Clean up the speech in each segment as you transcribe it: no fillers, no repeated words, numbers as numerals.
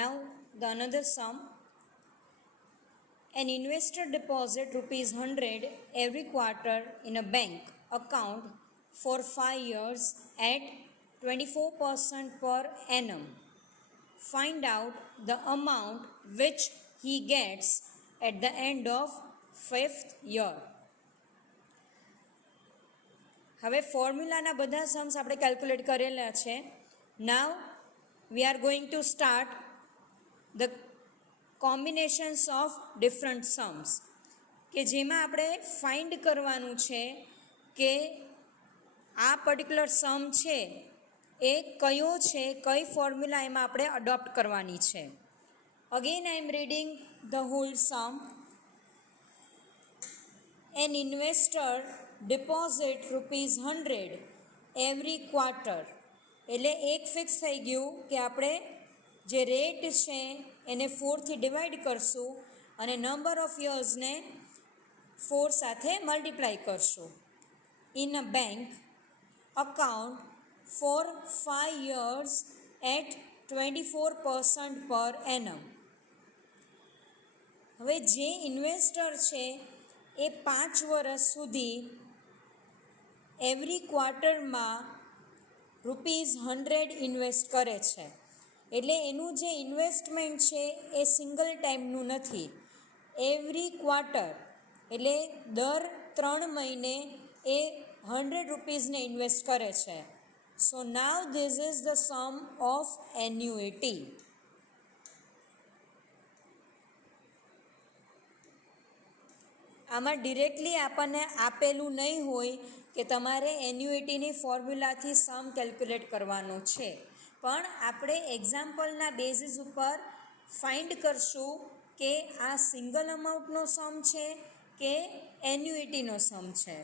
Now the another sum. An investor deposit rupees 100 every quarter in a bank account for 5 years at 24% per annum. Find out the amount which he gets at the end of 5th year. હવે ફોર્મ્યુલાના બધા Sam's આપણે calculate કરેલા છે. Now we are going to start the combinations of different sums, કે જેમાં આપણે find કરવાનું છે કે આ પર્ટિક્યુલર સમ છે એ કયો છે, કઈ ફોર્મ્યુલા એમાં આપણે અડોપ્ટ કરવાની છે. Again I am reading the whole sum. An investor deposit rupees 100 every quarter, એટલે એક ફિક્સ થઈ ગયું કે આપણે જે રેટ છે એને 4થી ડિવાઈડ કરશું અને નંબર ઓફ યર્સને 4 સાથે મલ્ટીપ્લાય કરશું. In a bank account for 5 years at 24% પર એનમ. હવે જે ઇન્વેસ્ટર છે એ 5 વર્ષ સુધી એવરી ક્વાર્ટરમાં ₹100 ઇન્વેસ્ટ કરે છે. એટલે એનું જે ઇન્વેસ્ટમેન્ટ છે એ સિંગલ ટાઈમનું નથી, એવરી ક્વાર્ટર એટલે દર 3 મહિને એ ₹100ને ઇન્વેસ્ટ કરે છે. So now this is the sum of annuity. આમાં ડિરેક્ટલી આપણને આપેલું નહીં હોય કે તમારે એન્યુઇટીની ફોર્મ્યુલાથી સમ કેલ્ક્યુલેટ કરવાનો છે, પણ આપણે એક્ઝામ્પલના બેઝિસ ઉપર ફાઇન્ડ કરશું કે આ સિંગલ અમાઉન્ટનો સમ છે કે એન્યુઇટીનો સમ છે.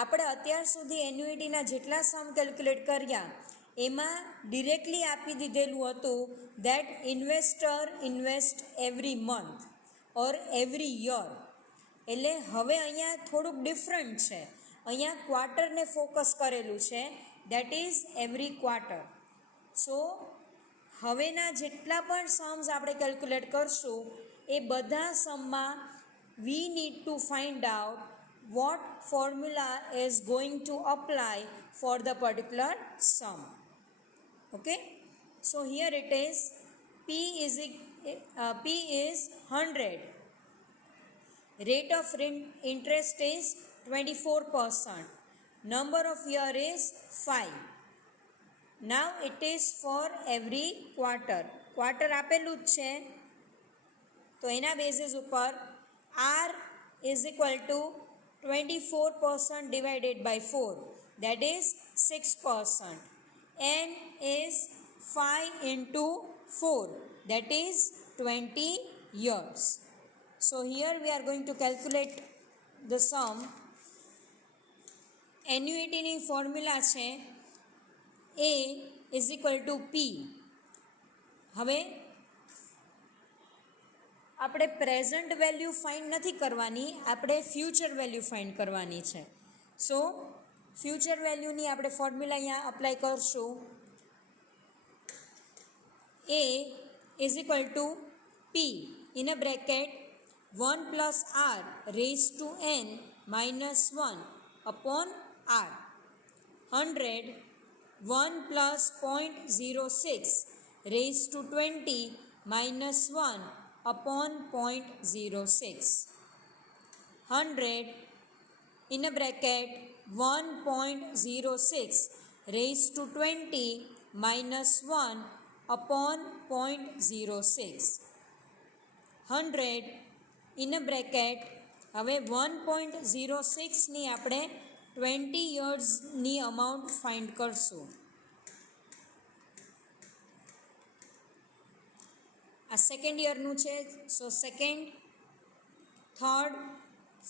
આપણે અત્યાર સુધી એન્યુઇટીના જેટલા સમ કેલ્ક્યુલેટ કર્યા એમાં ડિરેક્ટલી આપી દીધેલું હતું that investor invest every month or every year. એટલે હવે અહીંયા થોડુંક ડિફરન્ટ છે, અહીંયા ક્વાર્ટરને ફોકસ કરેલું છે, that is every quarter. So હવેના જેટલા પણ સમ્સ આપણે કેલ્ક્યુલેટ કરશું એ બધા સમમાં we need to find out what formula is going to apply for the particular sum. Okay, so here it is. P is 100. Rate of interest is 24%. Number of year is 5. Now it is for every quarter. Quarter આપેલું જ છે તો એના basis ઉપર R is equal to 24% divided by 4, that is 6%. N is 5 into 4, that is 20 years. So here we are going to calculate the sum. Annuity formula છે A is equal to P. હવે આપણે present value find નથી કરવાની, આપણે future value find કરવાની છે. સો future વેલ્યુની આપણે ફોર્મ્યુલા અહીંયા અપ્લાય કરશું. A is equal to P in a bracket 1 plus R raise to N minus 1 upon R. 100 1 plus 0.06 raise to 20 minus 1 upon 0.06. 100 in a bracket 1.06 raised to 20 minus 1 upon 0.06. 100 in a bracket, હવે 1.06 ની આપણે 20 yearsની amount find કરશું. આ second યરનું છે, so second, third,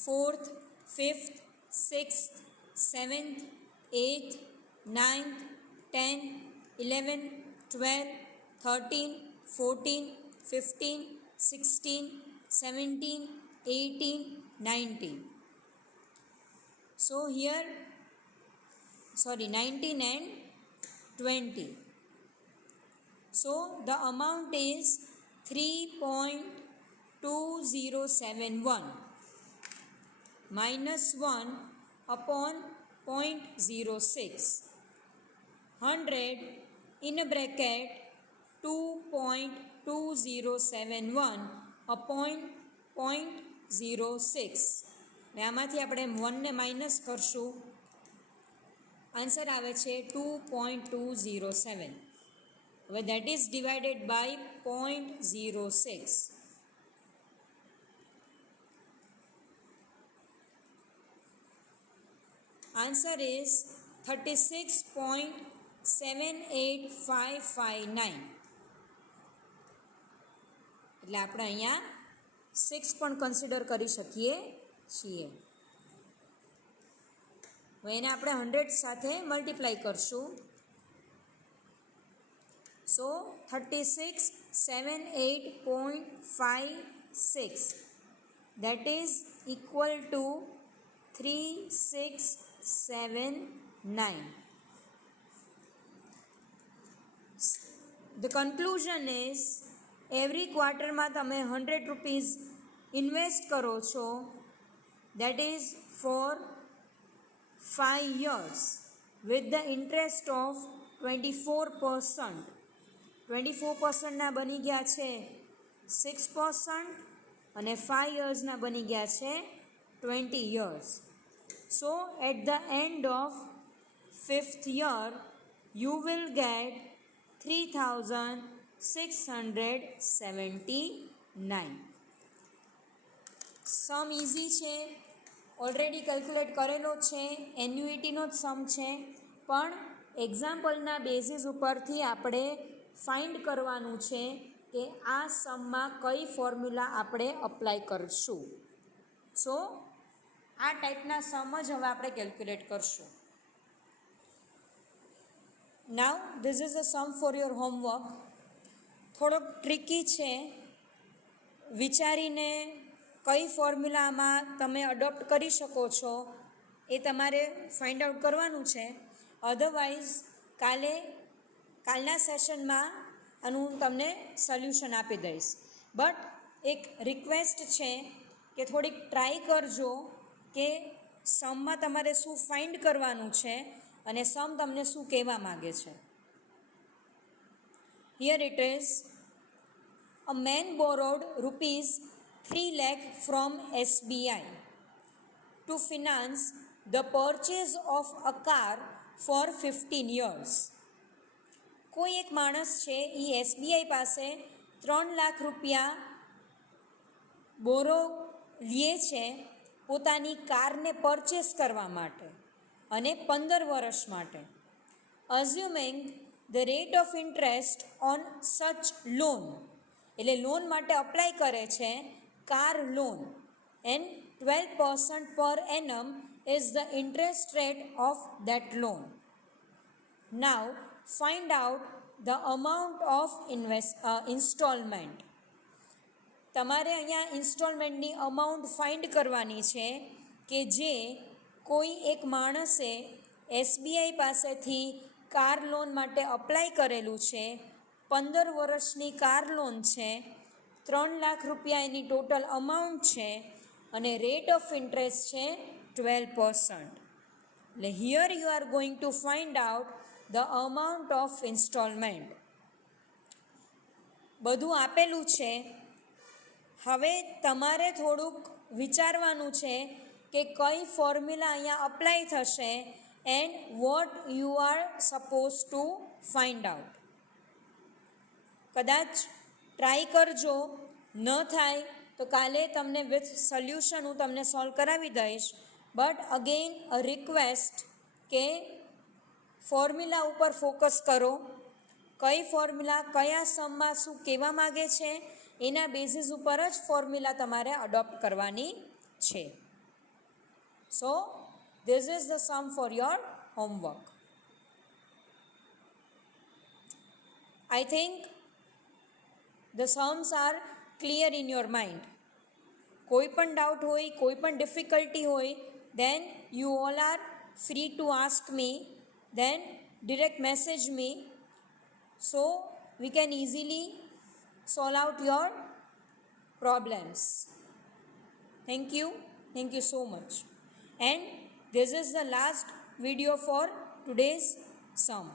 fourth, fifth, sixth, seventh, eighth, ninth, 10, 11, 12, 13, 14, 15, 16, 17, 18, 19. So here, 19 and 20. So the amount is 3.2071 minus 1 upon 0.06. 100 in a bracket 2.2071 upon 0.06. ને આમાંથી આપણે 1ને માઇનસ કરશું, આન્સર આવે છે 2.207. હવે that is divided by 0.06. Answer is 36.78559. એટલે આપણે અહીંયા 6 પણ કન્સિડર કરી શકીએ છીએ. હવે એને આપણે 100 સાથે મલ્ટીપ્લાય કરશું. સો 3678.56 that is equal to 3679. The conclusion is every quarter માં તમે 100 rupees ઇન્વેસ્ટ કરો છો, that is for 5 years with the interest of 24%. 24%ના બની ગયા છે 6% અને 5 yearsના બની ગયા છે 20 years. So at the end of 5th year you will get 3679. Sum easy છે, ઓલરેડી કેલ્ક્યુલેટ કરેલો છે, એન્યુઇટીનો જ સમ છે, પણ એક્ઝામ્પલના બેઝિસ ઉપરથી આપણે ફાઇન્ડ કરવાનું છે કે આ સમમાં કઈ ફોર્મ્યુલા આપણે અપ્લાય કરશું. સો આ ટાઈપના સમ જ હવે આપણે કેલ્ક્યુલેટ કરશું. Now this is a sum for your homework. થોડોક ટ્રિકી છે, વિચારીને કઈ ફોર્મ્યુલામાં તમે અડોપ્ટ કરી શકો છો એ તમારે ફાઇન્ડ આઉટ કરવાનું છે. અધરવાઇઝ કાલના સેશનમાં આનું હું તમને સોલ્યુશન આપી દઈશ. બટ એક રિક્વેસ્ટ છે કે થોડીક ટ્રાય કરજો કે સમમાં તમારે શું ફાઇન્ડ કરવાનું છે અને સમ તમને શું કહેવા માગે છે. Here it is a man borrowed rupees 3 lakh from SBI to finance the purchase of a car for 15 years. કોઈ એક માણસ છે એ એસબીઆઈ પાસે 3 લાખ રૂપિયા બોરો લે છે પોતાની કારને પરચેસ કરવા માટે અને 15 વર્ષ માટે. Assuming the rate of interest on such loan, એટલે લોન માટે અપ્લાય કરે છે car loan, and 12% per annum is the interest rate of that loan. Now find out the amount of installment. તમારે અહીંયા ઇન્સ્ટોલમેન્ટની અમાઉન્ટ ફાઇન્ડ કરવાની છે કે જે કોઈ એક માણસે એસબીઆઈ પાસેથી કાર લોન માટે અપ્લાય કરેલું છે. 15 વર્ષની કાર લોન છે, 3 લાખ રૂપિયા એની ટોટલ અમાઉન્ટ છે અને રેટ ઓફ ઇન્ટરેસ્ટ છે 12%. એટલે here you are going two find out the amount of installment. બધું આપેલું છે. હવે તમારે થોડુંક વિચારવાનું છે કે કઈ ફોર્મ્યુલા અહીંયા અપ્લાય થશે and what you are suppose two find out. કદાચ ટ્રાય કરજો, ન થાય તો કાલે તમને વિથ સોલ્યુશન હું તમને સોલ્વ કરાવી દઈશ. બટ અગેન અ રિક્વેસ્ટ કે ફોર્મ્યુલા ઉપર ફોકસ કરો. કઈ ફોર્મ્યુલા કયા સમમાં શું કહેવા માગે છે એના બેઝિસ ઉપર જ ફોર્મ્યુલા તમારે અડોપ્ટ કરવાની છે. So this is the sum for your homework. I think the sums are clear in your mind. કોઈ પણ ડાઉટ હોય, કોઈ પણ ડિફિકલ્ટી હોય, then you all are free to ask me, then direct message me. So we can easily solve out your problems. Thank you so much. And this is the last video for today's sum.